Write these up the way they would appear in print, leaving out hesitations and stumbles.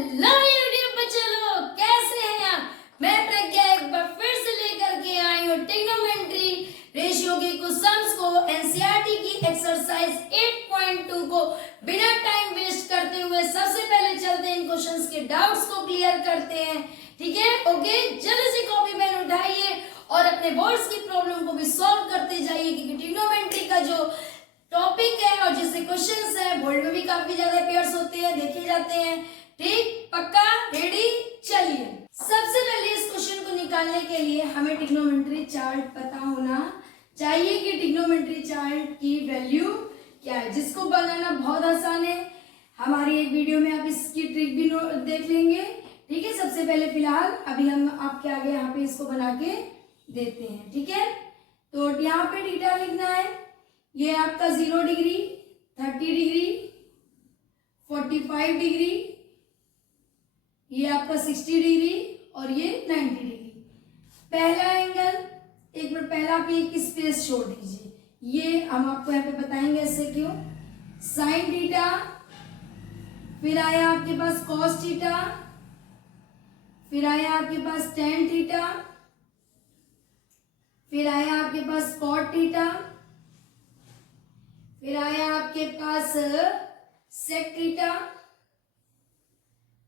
Hello YouTube बच्चे लोग, कैसे हैं आप? मैं प्रज्ञा एक बार फिर से लेकर के आई हूँ ट्रिग्नोमेट्री रेशियो के कुछ सम्स को एनसीईआरटी की एक्सरसाइज 8.2 को बिना टाइम वेस्ट करते हुए सबसे पहले चलते हैं इन क्वेश्चंस के डाउट्स को क्लियर करते हैं। ठीक है, ओके, जल्दी से कॉपी पेन उठाइए और अपने बोर्ड्स की प्रॉब्लम को भी सॉल्व करते जाइए, क्योंकि ट्रिग्नोमेट्री का जो टॉपिक है और जैसे क्वेश्चंस हैं बोर्ड में भी काफी ज्यादा अपियर्स होते हैं, देखे जाते हैं। ठीक, पक्का, रेडी, चलिए। सबसे पहले इस क्वेश्चन को निकालने के लिए हमें ट्रिग्नोमेट्री चार्ट पता होना चाहिए कि ट्रिग्नोमेट्री चार्ट की वैल्यू क्या है, जिसको बनाना बहुत आसान है। हमारी एक वीडियो में आप इसकी ट्रिक भी देख लेंगे। ठीक है, सबसे पहले फिलहाल अभी हम आपके आगे यहाँ पे इसको बना के देते हैं। ठीक है, तो यहाँ पे थीटा लिखना है, ये आपका 0 डिग्री, 30 डिग्री, 45 डिग्री, ये आपका 60 डिग्री और ये 90 डिग्री। पहला एंगल, एक बार पहला आप एक स्पेस छोड़ दीजिए, ये हम आपको यहाँ पे बताएंगे ऐसे क्यों। साइन थीटा, फिर आया आपके पास कॉस थीटा, फिर आया आपके पास टेन थीटा, फिर आया आपके पास कॉट थीटा, फिर आया आपके पास सेक थीटा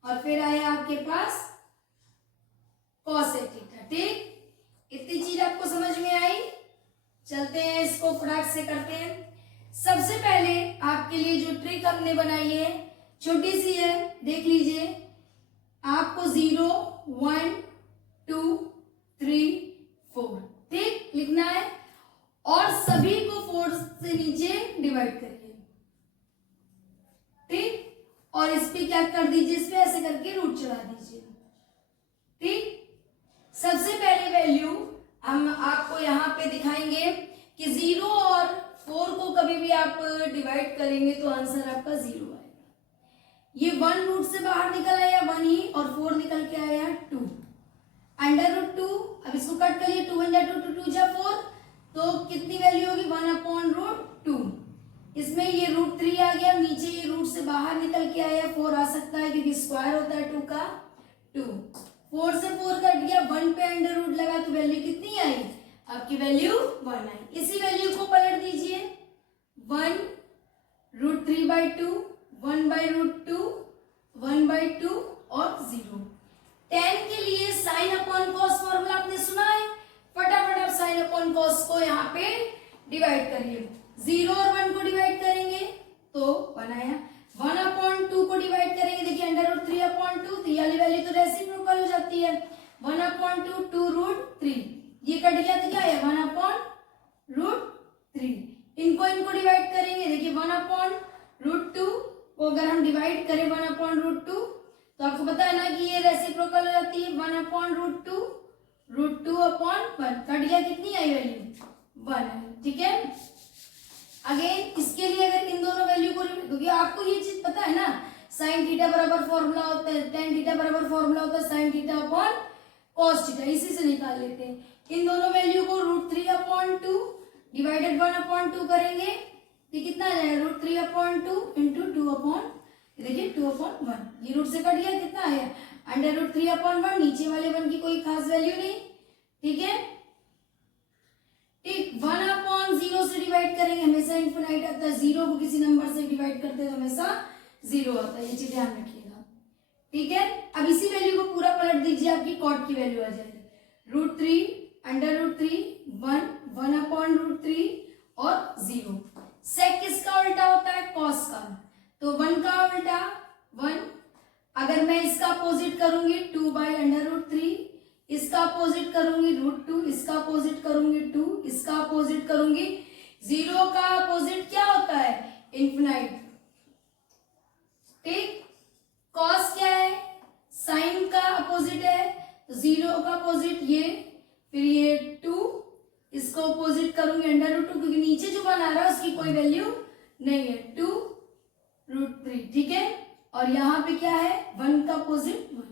और फिर आया आपके पास कॉसेक थीटा। ठीक, इतनी चीज आपको समझ में आई। चलते हैं, इसको फटाक से करते हैं। सबसे पहले आपके लिए जो ट्रिक हमने बनाई है छोटी सी है, देख लीजिए। आपको 0, 1, 2, 3, 4 ठीक लिखना है और सभी को 4 से नीचे डिवाइड करिए। ठीक, और इस पे क्या कर दीजिए, इस पे ऐसे करके रूट चढ़ा दीजिए। ठीक, सबसे पहले वैल्यू हम आपको यहाँ पे दिखाएंगे कि 0 और 4 को कभी भी आप डिवाइड करेंगे तो आंसर आपका 0 आएगा। ये 1 रूट से बाहर निकल आया 1 ही और 4 निकल के आया 2, अंडर रूट 2। अब इसको कट करिए, 2 1 जा 2, 2 2 जा 4, तो कितनी वैल्यू होगी 1/√2। इसमें ये √3 आ गया, नीचे ये रूट से बाहर निकल के आया 4 आ सकता है क्योंकि स्क्वायर होता है 2 का 2। 4 से 4 कट गया, 1 पे अंडर रूट लगा तो वैल्यू कितनी आई, आपकी वैल्यू 1 आई। इसी वैल्यू को पलट दीजिए, 1 √3/2, 1/√2, 1/2 और 0। 10 के लिए साइन अपॉन कॉस फॉर्मूला आपने सुना है, फटाफट आप साइन अपॉन कॉस को यहाँ पे डिवाइड करिए। 0 और 1 को डिवाइड करेंगे तो 1 आया, 1/2 को डिवाइड करेंगे, देखिए √3/2, तो ये वाली वैल्यू तो रेसिप्रोकल हो जाती है। 1/2 2√3, ये कट गया तो क्या है 1/√3। इनको डिवाइड करेंगे, देखिए 1/√2 को अगर हम डिवाइड करें 1/√2 तो आपको पता है ना कि ये रेसिप्रोकल हो जाती है 1/√2, √2/1 कट गया, कितनी आई वैल्यू 1 आई। ठीक है, अगेन इसके लिए अगर इन दोनों वैल्यू को, क्योंकि आपको ये चीज पता है ना, साइन थीटा बराबर फॉर्मूला होता है, टेन थीटा बराबर फॉर्मूला होता है sine theta upon cos theta, इसी से निकाल लेते हैं। इन दोनों वैल्यू को √3/2 डिवाइडेड 1/2 करेंगे तो कितना आ जाएगा, √3/2 इंटू 2/, देखिए 2/1, ये रूट से कट गया, कितना आया √3/1, नीचे वाले 1 की कोई खास वैल्यू नहीं। ठीक है, ठीक, 1/0 से डिवाइड करेंगे, हमेशा इनफिनाइट आता है, 0 को किसी नंबर से डिवाइड करते हैं तो हमेशा 0 आता है, ये चीज ध्यान रखिएगा। ठीक है, अब इसी वैल्यू को पूरा पलट दीजिए, आपकी कॉट की वैल्यू आ जाएगी √3, √3, 1, 1/√3 और 0। सेक किसका उल्टा होता है, कॉस का, तो 1 का उल्टा 1। अगर मैं इसका अपोजिट करूंगी 2/√3, इसका अपोजिट करूंगी √2, इसका अपोजिट करूंगी 2, इसका अपोजिट करूंगी 0 का अपोजिट क्या होता है, इनफिनाइट। ठीक, कॉस क्या है, साइन का अपोजिट है, तो 0 का अपोजिट ये, फिर ये 2, इसको अपोजिट करूंगी √2, क्योंकि नीचे जो 1 आ रहा है उसकी कोई वैल्यू नहीं है, 2√3। ठीक है, और यहाँ पे क्या है 1 का अपोजिट 1।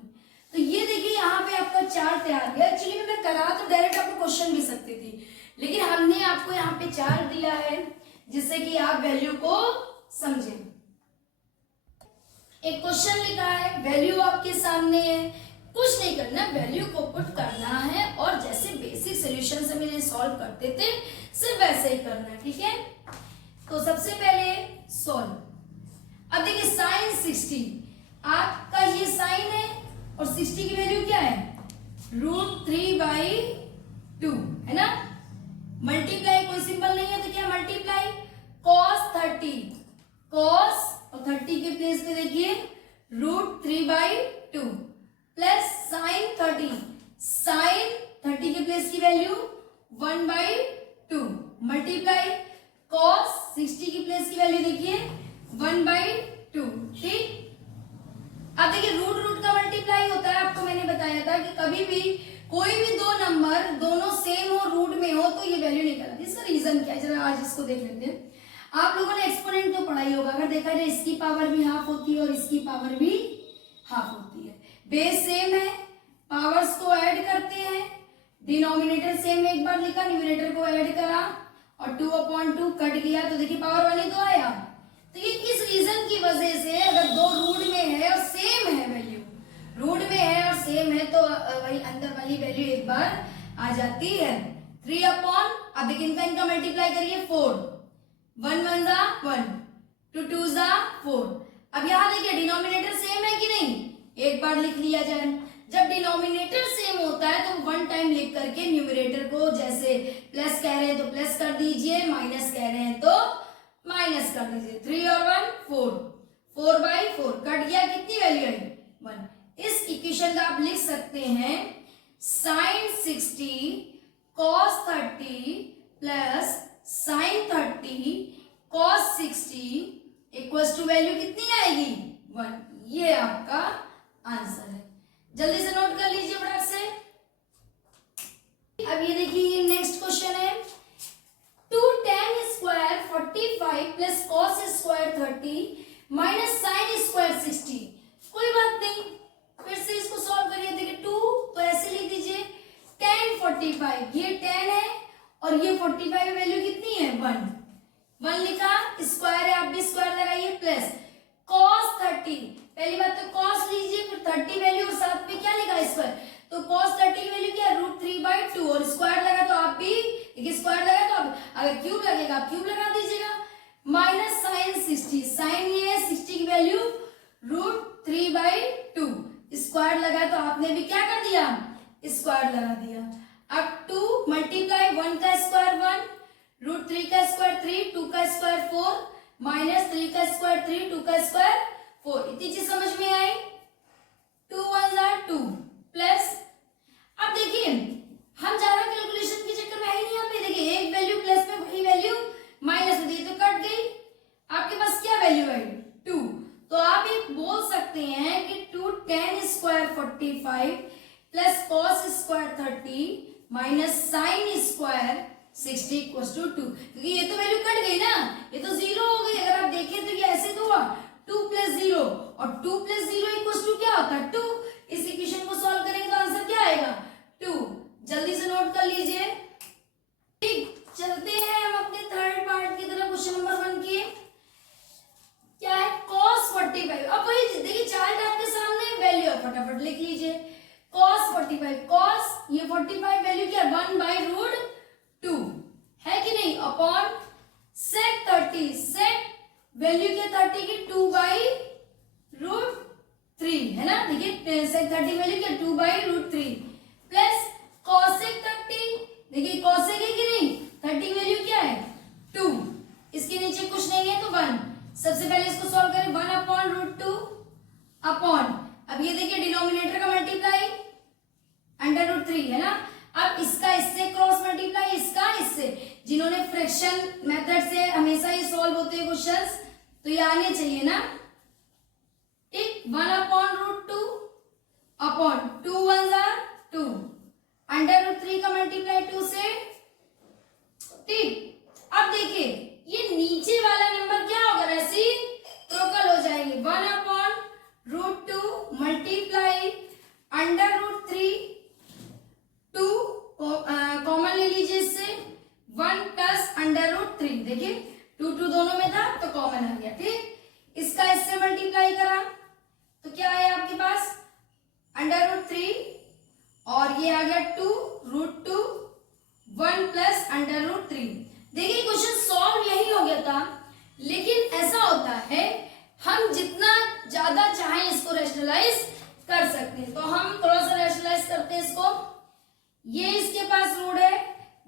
तो ये देखिए यहाँ पे आपका चार्ट तैयार गया। एक्चुअली मैं करा तो डायरेक्ट आपको क्वेश्चन भी सकती थी, लेकिन हमने आपको यहाँ पे चार्ट दिया है जिससे कि आप वैल्यू को समझें। एक क्वेश्चन लिखा है, वैल्यू आपके सामने है, कुछ नहीं करना, वैल्यू को पुट करना है और जैसे बेसिक सॉल्यूशन से मैंने सॉल्व करते थे सिर्फ वैसे ही करना है, ठीक है। तो सबसे पहले सॉल्व। अब देखिए साइन 60, आपका ये साइन है और 60 की वैल्यू क्या है, √3/2 है ना। मल्टीप्लाई कोई सिंबल नहीं है तो क्या मल्टीप्लाई, cos 30, cos और 30 के प्लेस पे देखिए √3/2 प्लस साइन 30, साइन 30 के प्लेस की वैल्यू 1/2 मल्टीप्लाई cos 60 की प्लेस की वैल्यू देखिए 1/2, ठीक। अब देखिए रूट का मल्टीप्लाई होता है, आपको मैंने बताया था कि कभी भी कोई भी दो नंबर दोनों सेम हो रूट में हो तो ये वैल्यू निकलती है। इसका रीजन क्या है, जरा आज इसको देख लेते हैं। आप लोगों ने एक्सपोनेंट तो पढ़ा ही होगा, अगर देखा जाए इसकी पावर भी हाफ होती है और इसकी पावर भी हाफ होती है। बेस सेम है, पावर्स को ऐड करते हैं, डिनोमिनेटर सेम एक बार लिखा, न्यूमरेटर को ऐड करा और 2/2 कट गया तो देखिए पावर 1 ही तो आया। तो ये किस रीजन की वजह से, अगर दो रूट में है और सेम है वैल्यू, रूट में है और सेम है तो वही अंदर वाली वैल्यू एक बार आ जाती है। 3/, अब देखिए इनका मल्टीप्लाई करिए 4, 1 1 जा 1, 2 2 जा 4। अब यहाँ देखिए डिनोमिनेटर सेम है कि नहीं, एक बार लिख लिया जाए। जब डिनोमिनेटर सेम होता है तो वन टाइम लिख करके न्यूमरेटर को, जैसे प्लस कह रहे हैं तो प्लस कर दीजिए, माइनस कह रहे हैं तो माइनस कर दीजिए। 3 और 1 4, 4/4 कट गया, कितनी वैल्यू आई 1। इस इक्वेशन का आप लिख सकते हैं sine 60 cos 30 plus sine 30 cos 60 equals to value कितनी आएगी 1। ये आपका आंसर है, जल्दी से नोट कर लीजिए फटाक से। अब ये देखिए नेक्स्ट क्वेश्चन है, 2 tan square 45 plus cos square 30 minus sine square 60। कोई बात नहीं, फिर से इसको सॉल्व करिए। देखिए 2 तो ऐसे लिख दीजिए tan 45, ये tan है और ये 45 वैल्यू कितनी है 1 लिखा, स्क्वायर है आप भी स्क्वायर लगाइए, प्लस cos 30, पहली बात तो cos लीजिए, फिर 30 वैल्यू और साथ में क्या लिखा स्क्वायर, तो cos 30 की वैल्यू क्या है √3/2 और स्क्वायर लगा तो आप भी देखिए स्क्वायर लगा तो आप, अगर क्यूब लगेगा आप क्यूब लगा दीजिएगा, माइनस साइन 60, साइन ये है 60 की वैल्यू √3/2, स्क्वायर लगा तो आपने भी क्या कर दिया स्क्वायर लगा दिया। अब 2 मल्टीप्लाई 1 का स्क्वायर 1, √3 का स्क्वायर 3, 2 का स्क्वायर 4, माइनस 3 का स्क्वायर 3, 2 का स्क्वायर 4। इतनी चीज समझ में आई, 2 1 are 2 प्लस। अब देखिए हम ज्यादा कैलकुलेशन के चक्कर में आई नहीं, यहाँ पे देखिए एक वैल्यू प्लस में वही वैल्यू माइनस में दी तो कट गई, आपके पास क्या वैल्यू आई 2। तो आप ये बोल सकते हैं कि 2 tan square 45 plus cos square 30 minus sine square 60 equals to 2, क्योंकि ये तो वैल्यू कट गई ना, ये तो 0 हो गई। अगर आप देखें तो ये ऐसे तो हुआ 2 + 0 और 2 + 0 इक्वल्स टू क्या होता है 2। इस इक्वेशन को सॉल्व करेंगे तो आंसर क्या आएगा 2। जल्दी से नोट कर लीजिए। ठीक, चलते हैं हम अपने थर्ड पार्ट की तरफ। क्वेश्चन नंबर 1 की क्या है cos 45। अब वही देखिए चार्ट आपके सामने, वैल्यू फटाफट लिख लीजिए। cos 45, cos ये 45 वैल्यू क्या 1/√2 है कि नहीं, अपॉन sec 30, sec वैल्यू क्या 30 की 2/√3 है ना। देखिए sec 30 वैल्यू क्या 2/√3 प्लस cosec 30, देखिए cosec है कि नहीं, 30 वैल्यू क्या है 2, इसके नीचे कुछ नहीं है तो 1। सबसे पहले इसको सॉल्व करें 1/√2 अपॉन, अब ये देखिए डिनोमिनेटर का मल्टीप्लाई √3 है ना। अब इसका इससे क्रॉस मल्टीप्लाई, इसका इससे, जिन्होंने फ्रैक्शन मेथड से हमेशा ही सॉल्व होते हैं क्वेश्चंस तो ये आने चाहिए ना। ठीक, 1/√2 अपॉन 2 1 are 2, √3 का मल्टीप्लाई 2 से। ठीक, अब देखिए ये नीचे वाला नंबर क्या होगा, रेसिप्रोकल हो जाएंगे 1/√2 ये इसके पास रूट है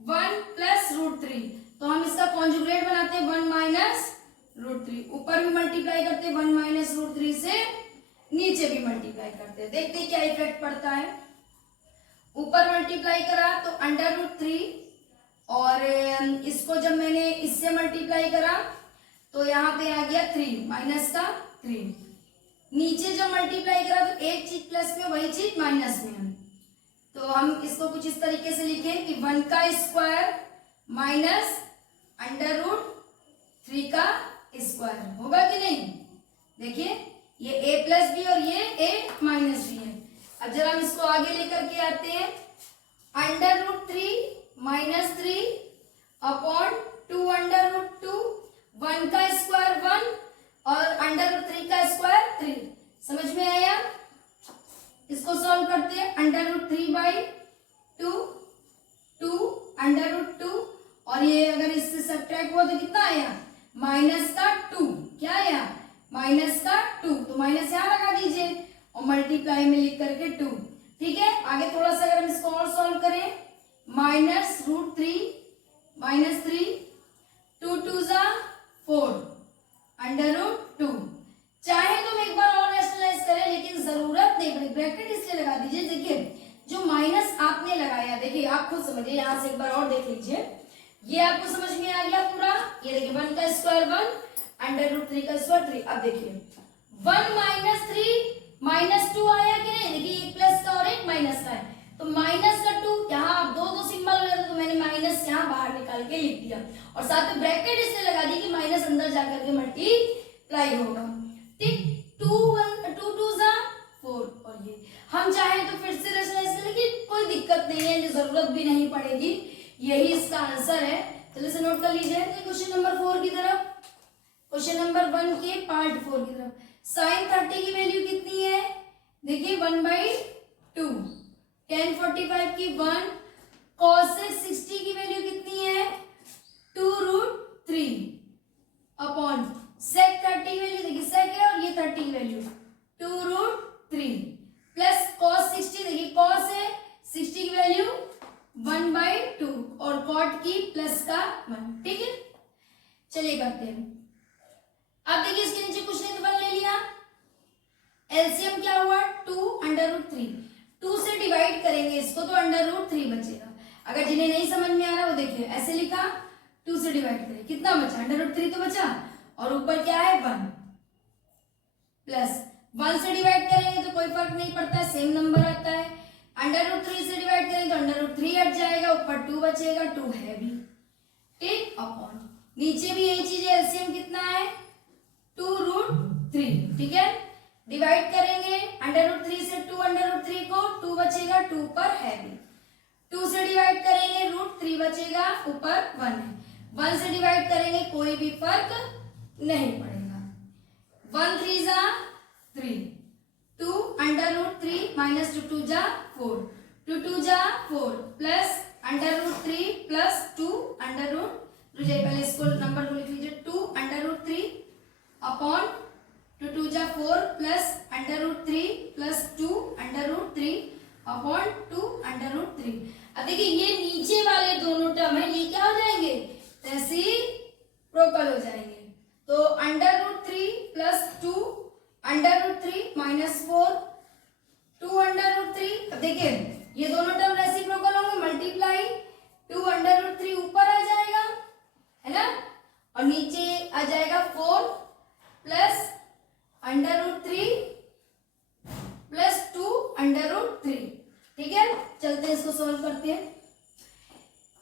1 प्लस रूट 3, तो हम इसका कॉन्जुगेट बनाते हैं 1 माइनस रूट 3। ऊपर भी मल्टीप्लाई करते हैं 1 माइनस रूट 3 से, नीचे भी मल्टीप्लाई करते हैं, देखते हैं क्या इफेक्ट पड़ता है। ऊपर मल्टीप्लाई करा तो अंडर रूट 3, और इसको जब मैंने इससे मल्टीप्लाई करा तो यहाँ पे आ गया 3 माइनस का 3। नीचे जब मल्टीप्लाई करा तो एक चीज प्लस में, वही चीज माइनस में। तो हम इसको कुछ इस तरीके से लिखें कि 1 का स्क्वायर माइनस अंडर रूट 3 का स्क्वायर, होगा कि नहीं? देखिए ये a प्लस बी और ये a माइनस बी है। अब जब हम इसको आगे लेकर के आते हैं, under root 3 minus 3 upon 2 under root 2, 1 का स्क्वायर 1 और अंडर रूट 3 का स्क्वायर 3। समझ में आया? इसको सॉल्व करते हैं। Under root 3 by 2, 2 under root 2, और ये अगर इससे सब्ट्रैक्ट हुआ तो कितना आया? माइनस का 2। क्या आया? माइनस का 2। तो माइनस यहाँ लगा दीजिए और मल्टीप्लाई में लिख करके 2। ठीक है, आगे थोड़ा सा अगर हम इसको और सॉल्व करें, माइनस रूट 3 माइनस 3, 2 2 जा 4 अंडर रूट 2। चाहे तो एक बार और रैशनलाइज करें, लेकिन जरूरत नहीं पड़ेगी, ब्रैकेट इसलिए लगा दीजिए। देखिए जो माइनस आपने लगाया, देखिए आप खुद समझिए, यहां से एक बार और देख लीजिए, ये आपको समझ में आ गया पूरा। ये देखिए 1 का स्क्वायर 1 अंडर रूट 3 का स्क्वायर 3। अब देखिए 1 माइनस 3 माइनस 2 आया कि नहीं? देखिए एक प्लस का और एक माइनस का है, तो माइनस का 2 यहाँ आप दो सिंबल हो जाते, तो मैंने माइनस यहाँ बाहर निकाल के लिख दिया, और साथ में ब्रैकेट इसलिए लगा दी कि माइनस अंदर जाकर के मल्टीप्लाई होगा। ठीक, 2 2 जा 4, और ये हम चाहें तो फिर से रैशनलाइज करें, लेकिन कोई दिक्कत नहीं है, जरूरत भी नहीं पड़ेगी, यही इसका आंसर है। चलिए इसे नोट कर लीजिए। क्वेश्चन नंबर 4 की तरफ, क्वेश्चन नंबर 1 के पार्ट 4 की तरफ। साइन 30 की वैल्यू कितनी है? देखिए 1/2, tan 45 की 1, cosec 60 की वैल्यू कितनी है? 2√3 अपॉन sec 30 की वैल्यू, देखिए sec है और ये 30 की वैल्यू 2√3 प्लस cos 60, देखिए cos है 60 की वैल्यू 1/2 और cot की प्लस का 1। ठीक है, चलिए करते हैं। अब देखिए इसके नीचे कुछ नहीं तो बन ले लिया, एलसीएम क्या हुआ? 2 अंडर रूट 3, 2 से डिवाइड करेंगे इसको तो अंडर रूट 3 बचेगा। अगर जिन्हें नहीं समझ में आ रहा वो देखिए, ऐसे लिखा 2 से डिवाइड करें, कितना बचा? अंडर रूट 3 तो बचा, और ऊपर क्या है 1, प्लस 1 से डिवाइड करेंगे तो कोई फर्क नहीं पड़ता, सेम नंबर आता है। अंडर रूट 3 से डिवाइड करेंगे तो अंडर रूट 3 हट जाएगा, ऊपर 2 बचेगा, 2 है भी। ठीक, अपॉन नीचे भी यही चीज है, एलसीएम कितना है? 2√3। ठीक है, डिवाइड करेंगे अंडर रूट 3 से 2 अंडर रूट 3 को, 2 बचेगा, 2 पर है भी। 2 से डिवाइड करेंगे रूट 3 बचेगा, ऊपर 1 है। 1 से डिवाइड करेंगे कोई भी फर्क नहीं पड़ेगा। 1 3 जा 3, 2 अंडर रूट 3 माइनस 2 2 जा 4, 2 2 जा 4 plus under root 3 plus 2 under root, पहले इसको नंबर को लिख लीजिए, 2 अंडर रूट 3 अपॉन 2 2 जा 4 plus under root 3 plus 2 under root 3 upon 2 under root 3। अब देखिए ये नीचे वाले दोनों टर्म है, ये क्या हो जाएंगे? रेसिप्रोकल हो जाएंगे। तो under root 3 plus 2 under root 3 minus 4 2 under root 3। अब देखिए ये दोनों टर्म रेसिप्रोकल होंगे, मल्टीप्लाई 2 अंडर रूट 3 ऊपर आ जाएगा, है ना, और नीचे आ जाएगा 4 plus under root 3 plus 2 under root 3। ठीक है, चलते हैं इसको सॉल्व करते हैं।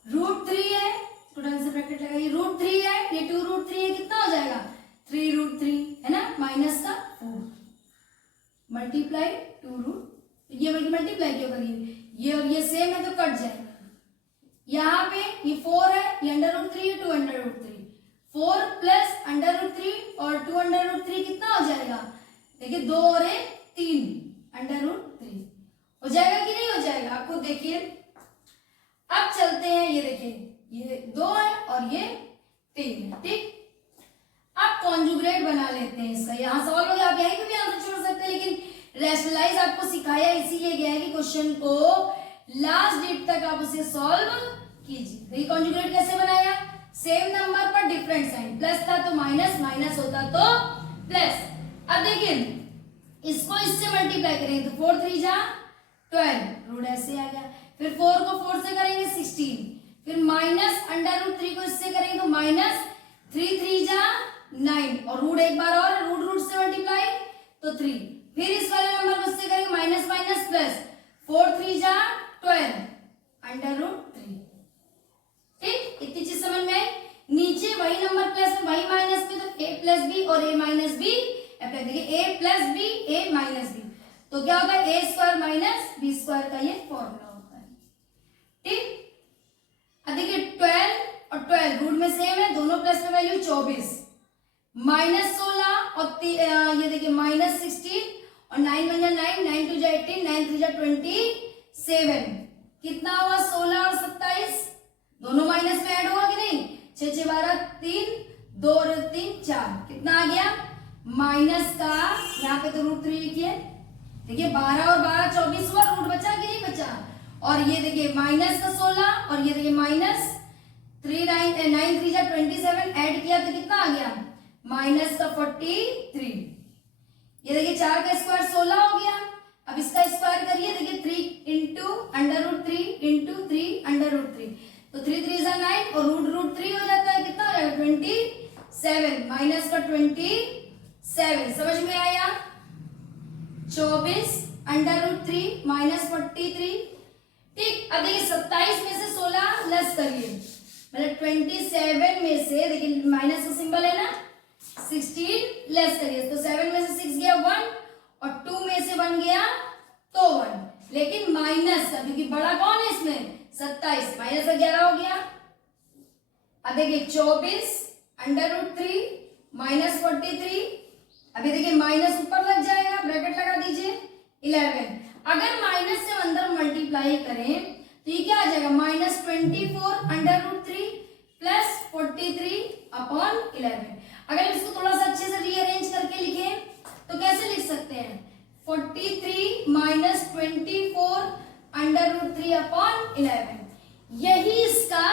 रूट 3 है, ढंग से ब्रैकेट लगाइए, रूट 3 है, ये 2√3 है, कितना हो जाएगा? 3√3 है ना, माइनस का 4 मल्टीप्लाई 2√, ये मल्टीप्लाई क्यों करिए, ये और ये सेम है तो कट जाएगा। यहाँ पे ये 4 है, ये अंडर रूट 3 है, 2 under root 3, 4 plus under root 3 और 2 अंडर रूट 3 कितना हो जाएगा? देखिए 2 और 1 3 अंडर रूट 3 हो जाएगा कि नहीं हो जाएगा? आपको देखिए, अब चलते हैं, ये देखिए ये 2 है और ये 3 है। ठीक, अब कॉन्जुगेट बना लेते हैं इसका, यहाँ सवाल हो गया, आप यहीं पे भी आंसर छोड़ सकते हैं, लेकिन रैशनलाइज आपको सिखाया इसीलिए गया है कि क्वेश्चन को लास्ट डिजिट तक आप उसे सॉल्व कीजिए। देखिए कॉन्जुगेट कैसे बनाया, सेम नंबर पर डिफरेंट साइन, प्लस था तो माइनस, माइनस होता तो प्लस। अब देखिए इसको इससे मल्टीप्लाई करेंगे तो 4 3 जा 12, रूट ऐसे आ गया। फिर 4 को 4 से करेंगे 16, फिर माइनस अंडर रूट 3 को इससे करेंगे तो माइनस 3 3 जा 9, और रूट एक बार और रूट रूट से मल्टीप्लाई तो 3, फिर इस वाले नंबर को इससे करेंगे माइनस माइनस प्लस, 4 3 जा 12 अंडर रूट 3। ठीक, इतनी चीज समझ में आई। नीचे वही नंबर प्लस में वही माइनस में, तो a प्लस बी और a माइनस बी अप्लाई। देखिए a plus B a minus B, तो क्या होगा a square minus B square का ये फॉर्मूला होता है। ठीक, अब देखिए 12 और 12 रूट में सेम है, दोनों प्लस में वैल्यू 24, माइनस 16 और ये देखिए माइनस 16 और 9 1 जा 9, 9 2 जा 18, 9 3 जा 27, कितना हुआ 16 और 27, दोनों माइनस में ऐड हुआ कि नहीं, 6 6 12 3, 2 और 3 4, कितना आ गया माइनस का, यहाँ पे तो रूट 3 लिखिए। देखिए 12 और 12 24 हुआ, रूट बचा कि नहीं बचा, और ये देखिए माइनस का 16 और ये देखिए माइनस 3 9 3 जा 27 ऐड किया तो कितना आ गया माइनस का 43। ये देखिए 4 का स्क्वायर 16 हो गया, अब इसका स्क्वायर करिए, देखिए 3 into under root 3 into 3 under root 3, तो 3 3 जा 9 और रूट रूट 3 हो जाता है, कितना हो जाएगा 27, माइनस का 27, समझ में आया। 24 अंडर रूट 3 माइनस 43। ठीक, अब देखिए 27 में से 16 लेस करिए, मतलब 27 में से देखिए माइनस का सिंबल है ना, 16 लेस करिए, तो 7 में से 6 गया 1 और 2 में से 1 गया तो 1, लेकिन माइनस का, क्योंकि बड़ा कौन है इसमें 27, माइनस का 11 हो गया। अब देखिए 24 अंडर रूट 3 माइनस 43, अभी देखिए माइनस ऊपर लग जाएगा, ब्रैकेट लगा दीजिए 11, अगर माइनस से अंदर मल्टीप्लाई करें तो ये क्या आ जाएगा minus 24 under root 3 plus 43 upon 11। अगर इसको थोड़ा सा अच्छे से रीअरेंज करके लिखें तो कैसे लिख सकते हैं, 43 माइनस 24 अंडर रूट 3 अपॉन 11, यही इसका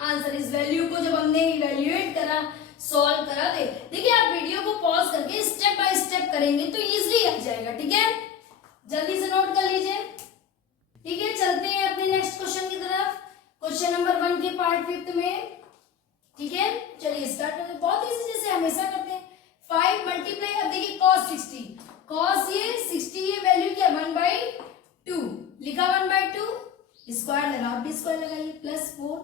आंसर। इस वैल्यू को जब हमने इवेल्युएट करा, सॉल्व करा, देखिए आप वीडियो को पॉज करके स्टेप बाय स्टेप करेंगे तो इजीली आ जाएगा। ठीक है, जल्दी से नोट कर लीजिए। ठीक है, चलते हैं अपने नेक्स्ट क्वेश्चन की तरफ, क्वेश्चन नंबर 1 के पार्ट 5 में। ठीक है, चलिए स्टार्ट करते हैं, बहुत इजी जैसे हमेशा करते हैं। 5 मल्टीप्लाई, अब देखिए cos 60, cos ये 60 ये वैल्यू क्या 1/2 लिखा, 1/2 स्क्वायर लगा, आप भी स्क्वायर लगाइए, प्लस 4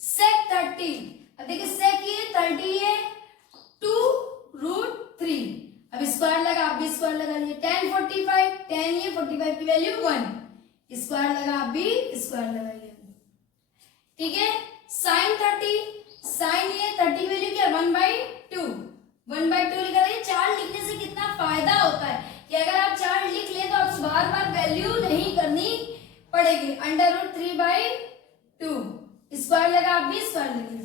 sec 30, अब देखिए sec ये 30 है 2 रूट 3, अब स्क्वायर लगा, आप भी स्क्वायर लगा लिए, tan 45, tan ये 45 की वैल्यू 1, स्क्वायर लगा, आप भी स्क्वायर लगाइए। ठीक है, sin 30, sin ये 30 वैल्यू क्या 1/2, 1/2 लिखा है। चार्ट लिखने से कितना फायदा होता है कि अगर आप चार्ट लिख ले तो आपको बार बार वैल्यू नहीं करनी पड़ेगी, अंडर रूट 3/2, स्क्वायर लगा, आप भी स्क्वायर लिखिए।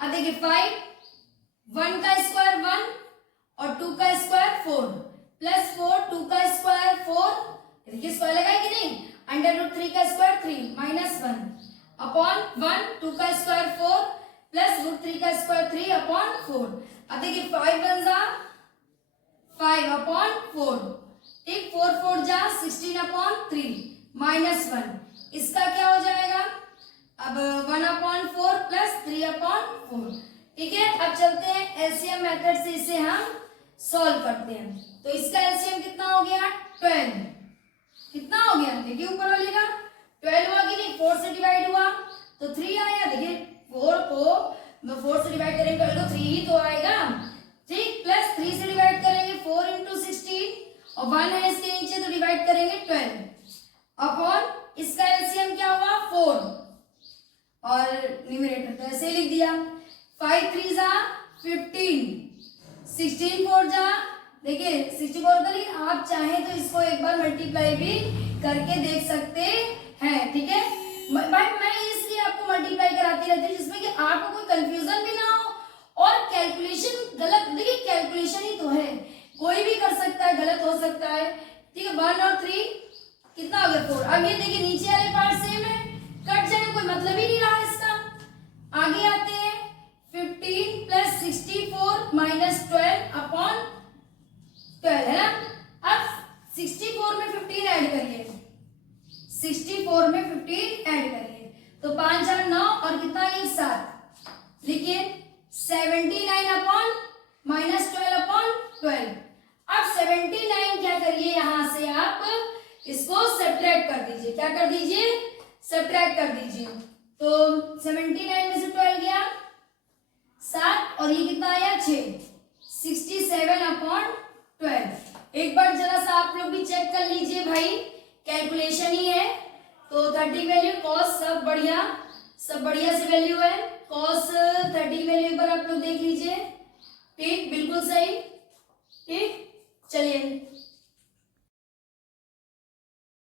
अब देखिए 5, 1 का स्क्वायर 1 और 2 का स्क्वायर 4 प्लस 4, 2 का स्क्वायर 4, देखिए स्क्वायर लगा कि नहीं, अंडर रूट 3 का स्क्वायर 3 माइनस 1 अपॉन 1, 2 का स्क्वायर 4 प्लस रूट 3 का स्क्वायर 3 अपॉन 4। अब देखिए 5 1 जा 5 अपॉन 4, ठीक, 4 4 जा 16 अपॉन 3 माइनस 1, इसका क्या हो जाएगा अब 1 अपॉन 4 प्लस 3 अपॉन 4। ठीक है, अब चलते हैं एलसीएम मेथड से इसे हम सॉल्व करते हैं। तो इसका एलसीएम कितना हो गया 12, कितना हो गया देखिए ऊपर वाले का 12 हुआ कि नहीं, 4 से डिवाइड हुआ तो 3 आया। देखिए 4 को 4 से डिवाइड करेंगे 12 को 3 ही तो आएगा, ठीक, प्लस 3 से डिवाइड करेंगे 4 इंटू 16 और 1 है इसके नीचे तो डिवाइड करेंगे 12 अपॉन इसका एलसीएम क्या हुआ 4 और न्यूमरेटर तो ऐसे ही लिख दिया। 5 3 जा 15, 16 4 जा देखिए 64 होता है, लेकिन आप चाहें तो इसको एक बार मल्टीप्लाई भी करके देख सकते हैं। ठीक है, बट मैं इसलिए आपको मल्टीप्लाई कराती रहती हूँ जिसमें कि आपको कोई कंफ्यूजन भी ना हो और कैलकुलेशन गलत, देखिए कैलकुलेशन ही तो है, कोई भी कर सकता है, गलत हो सकता है। ठीक है, 1 और 3 कितना हो गया 4। अब ये देखिए नीचे वाले पार्ट सेम है, कट जाएगा, कोई मतलब ही नहीं रहा इसका। आगे आते हैं 15 प्लस 64 माइनस 12 अपॉन 12 है ना। अब 64 में 15 ऐड करिए, 64 में 15 ऐड करिए तो 5 और 9 और कितना ये 7। लिखिए 79 अपॉन माइनस 12 अपॉन 12। अब 79 क्या करिए, यहां से आप इसको सब्ट्रैक्ट कर दीजिए। क्या कर दीजिए, सब्ट्रैक्ट कर दीजिए। तो 79 में से 12 गया 7 और ये कितना आया 6, 67 अपॉन 12। एक बार जरा सा आप लोग भी चेक कर लीजिए भाई, कैलकुलेशन ही है तो 30 वैल्यू कॉस सब बढ़िया से वैल्यू है। कॉस 30 वैल्यू एक बार आप लोग देख लीजिए, ठीक, बिल्कुल सही, ठीक। चलिए